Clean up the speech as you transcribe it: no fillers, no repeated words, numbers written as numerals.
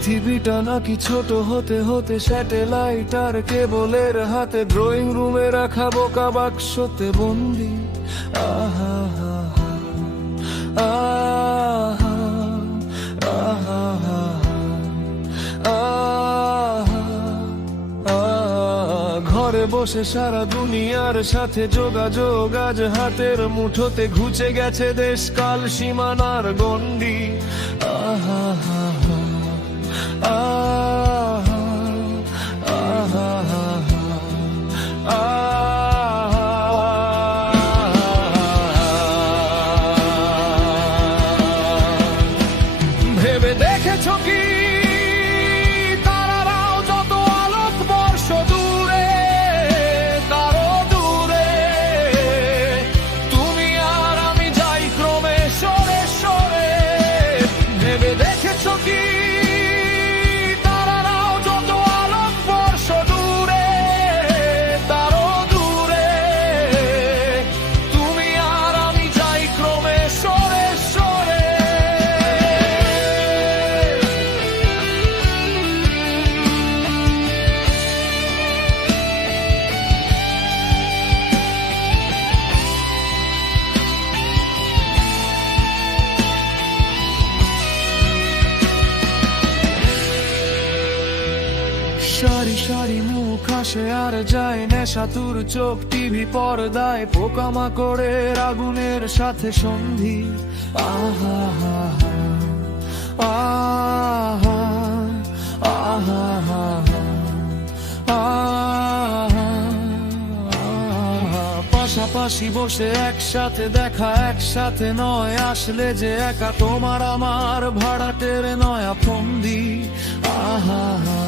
পৃথিবীটা নাকি ছোট হতে হতে স্যাটেলাইট আর কেবলের হাতে, ড্রয়িং রুমে রাখা বোকা বাক্সতে বন্দি। আহা হা হা, আহা আহা হা হা, ঘরে বসে সারা দুনিয়ার সাথে যোগাযোগ আজ হাতের মুঠোতে, ঘুচে গেছে দেশ কাল সীমানার গণ্ডি। আহা হা হা, আহা আহা হা হা, ভেবে দেখেছো কি তারারাও যত আলোক বর্ষ দূরে, কারো দূরে, তুমি আর আমি যাই ক্রমে সরে সরে। ভেবে দেখেছো কি তারারাও যত আলোক বর্ষ দূরে, কারো দূরে, তুমি আর আমি যাই ক্রমে সরে সরে। সারি সারি মুখ আসে আর যায়, নেশাতুর চোখ টিভি পর্দায়, পোকামাকড়ের আগুনের সাথে সন্ধি। আহা হা হা, আহা আহা হা হা, আহা আহা। পাশাপাশি বসে একসাথে দেখা, একসাথে নয়, আসলে যে একা তোমার আমার ভাড়াটের নয়া ফন্দি। আহা হা